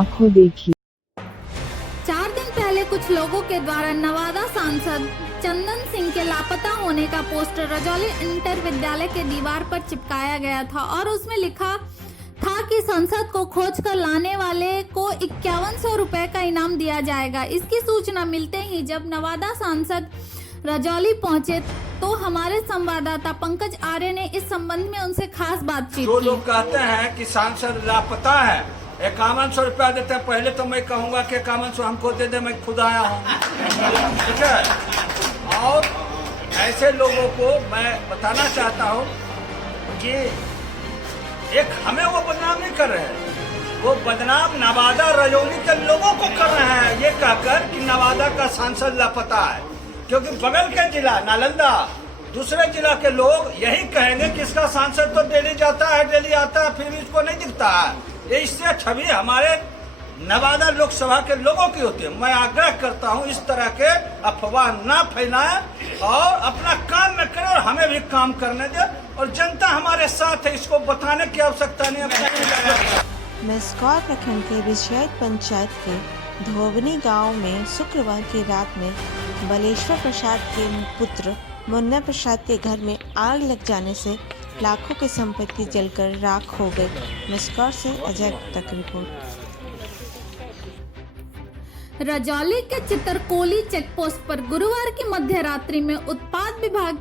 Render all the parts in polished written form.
आंखों देखी। 4 दिन पहले कुछ लोगों के द्वारा नवादा सांसद चंदन सिंह के लापता होने का पोस्टर रजौली इंटर विद्यालय के दीवार पर चिपकाया गया था और उसमें लिखा था कि संसद को खोज कर लाने वाले को 5100 रुपए का इनाम दिया जाएगा। इसकी सूचना मिलते ही जब नवादा सांसद रजौली पहुंचे तो हमारे संवाददाता पंकज आर्य ने इस संबंध में उनसे खास बातचीत जो की। लोग कहते हैं कि सांसद लापता है, 5100 रुपया देते हैं, पहले तो मैं कहूंगा कि 5100 हमको दे दे, मैं खुद आया हूँ, ठीक है। और ऐसे लोगों को मैं बताना चाहता हूँ कि एक हमें वो बदनाम नहीं कर रहे हैं, वो बदनाम नवादा रजौली के लोगों को कर रहे हैं ये कहकर कि नवादा का सांसद लापता है। क्योंकि बगल के जिला नालंदा, दूसरे जिला के लोग यही कहेंगे कि इसका सांसद तो डेली जाता है, डेली आता है, फिर भी इसको नहीं दिखता है। ये इससे छवि हमारे नवादा लोकसभा के लोगों की होती है। मैं आग्रह करता हूँ इस तरह के अफवाह ना फैलाएं और अपना काम में करें और हमें भी काम करने दें, और जनता हमारे साथ है, इसको बताने की आवश्यकता नहीं है। मेस्कौर प्रखंड के विषयत पंचायत के धोबनी गांव में शुक्रवार की रात में बलेश्वर प्रसाद के पुत्र मुन्ना प्रसाद के घर में आग लग जाने से लाखों की संपत्ति जलकर राख हो गई। मेस्कौर से अजय गुप्ता की रिपोर्ट। रजौली के चित्रकोली चेकपोस्ट पर गुरुवार की मध्य रात्रि में उत्पाद विभाग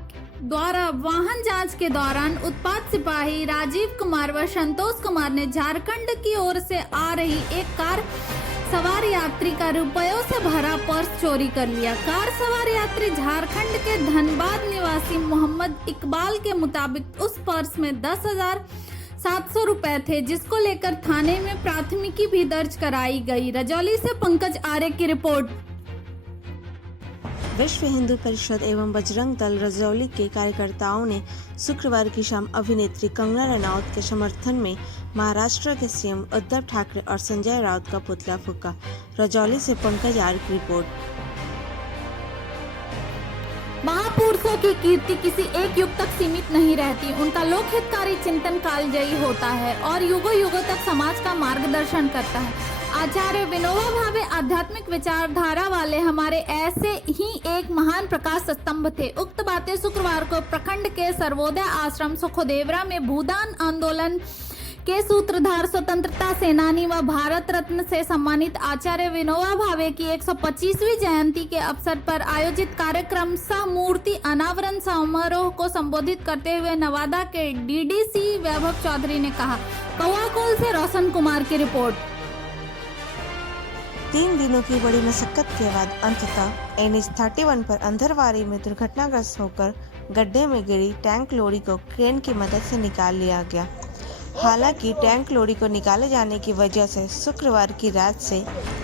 द्वारा वाहन जांच के दौरान उत्पाद सिपाही राजीव कुमार व संतोष कुमार ने झारखंड की ओर से आ रही एक कार सवार यात्री का रुपयों से भरा पर्स चोरी कर लिया। कार सवार यात्री झारखंड के धनबाद निवासी मोहम्मद इकबाल के मुताबिक उस पर्स में 10,700 रुपए थे, जिसको लेकर थाने में प्राथमिकी भी दर्ज कराई गई। रजौली से पंकज आर्य की रिपोर्ट। विश्व हिंदू परिषद एवं बजरंग दल रजौली के कार्यकर्ताओं ने शुक्रवार की शाम अभिनेत्री कंगना रनौत के समर्थन में महाराष्ट्र के सीएम उद्धव ठाकरे और संजय राउत का पुतला फूंका। रजौली से पंकज आर्य की रिपोर्ट। महापुरुषों की कीर्ति किसी एक युग तक सीमित नहीं रहती, उनका लोक हितकारी चिंतन कालजयी होता है और युगों युगों तक समाज का मार्गदर्शन करता है। आचार्य विनोबा भावे आध्यात्मिक विचारधारा वाले हमारे ऐसे ही एक महान प्रकाश स्तंभ थे। उक्त बातें शुक्रवार को प्रखंड के सर्वोदय आश्रम सुखदेवरा में भूदान आंदोलन के सूत्रधार, स्वतंत्रता सेनानी व भारत रत्न से सम्मानित आचार्य विनोबा भावे की 125वीं जयंती के अवसर पर आयोजित कार्यक्रम सह मूर्ति अनावरण समारोह को संबोधित करते हुए नवादा के डीडीसी वैभव चौधरी ने कहा। कौआकोल से रोशन कुमार की रिपोर्ट। 3 दिनों की बड़ी मशक्कत के बाद अंततः NH-31 पर अंधरवारी में दुर्घटनाग्रस्त होकर गड्ढे में गिरी टैंक लॉरी को क्रेन की मदद से निकाल लिया गया। हालांकि टैंक लॉरी को निकाले जाने की वजह से शुक्रवार की रात से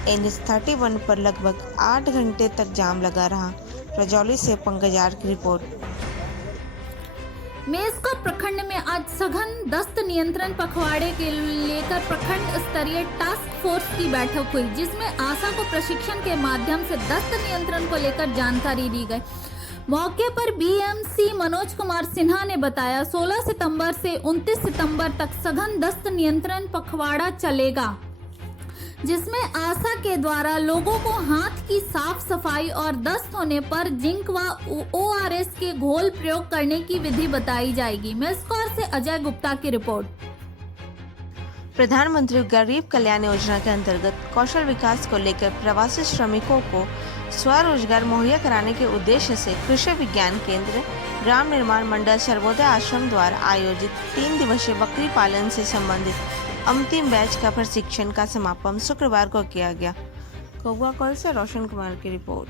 NH-31 पर लगभग 8 घंटे तक जाम लगा रहा। रजौली से पंकज आर्य की रिपोर्ट। मेस्कौर प्रखंड में आज सघन दस्त नियंत्रण पखवाड़े के लेकर प्रखंड स्तरीय टास्क फोर्स की बैठक हुई, जिसमें आशा को प्रशिक्षण के माध्यम से दस्त नियंत्रण को लेकर जानकारी दी गई। मौके पर BMC मनोज कुमार सिन्हा ने बताया, 16 सितंबर से 29 सितंबर तक सघन दस्त नियंत्रण पखवाड़ा चलेगा, जिसमें आशा के द्वारा लोगों को हाथ की साफ सफाई और दस्त होने पर जिंक व ORS के घोल प्रयोग करने की विधि बताई जाएगी। मेस्कौर से अजय गुप्ता की रिपोर्ट। प्रधानमंत्री गरीब कल्याण योजना के अंतर्गत कौशल विकास को लेकर प्रवासी श्रमिकों को स्वरोजगार मुहैया कराने के उद्देश्य से कृषि विज्ञान केंद्र ग्राम निर्माण मंडल सर्वोदय आश्रम द्वारा आयोजित 3 दिवसीय बकरी पालन से संबंधित अंतिम बैच का प्रशिक्षण का समापन शुक्रवार को किया गया। कौआकोल से रोशन कुमार की रिपोर्ट।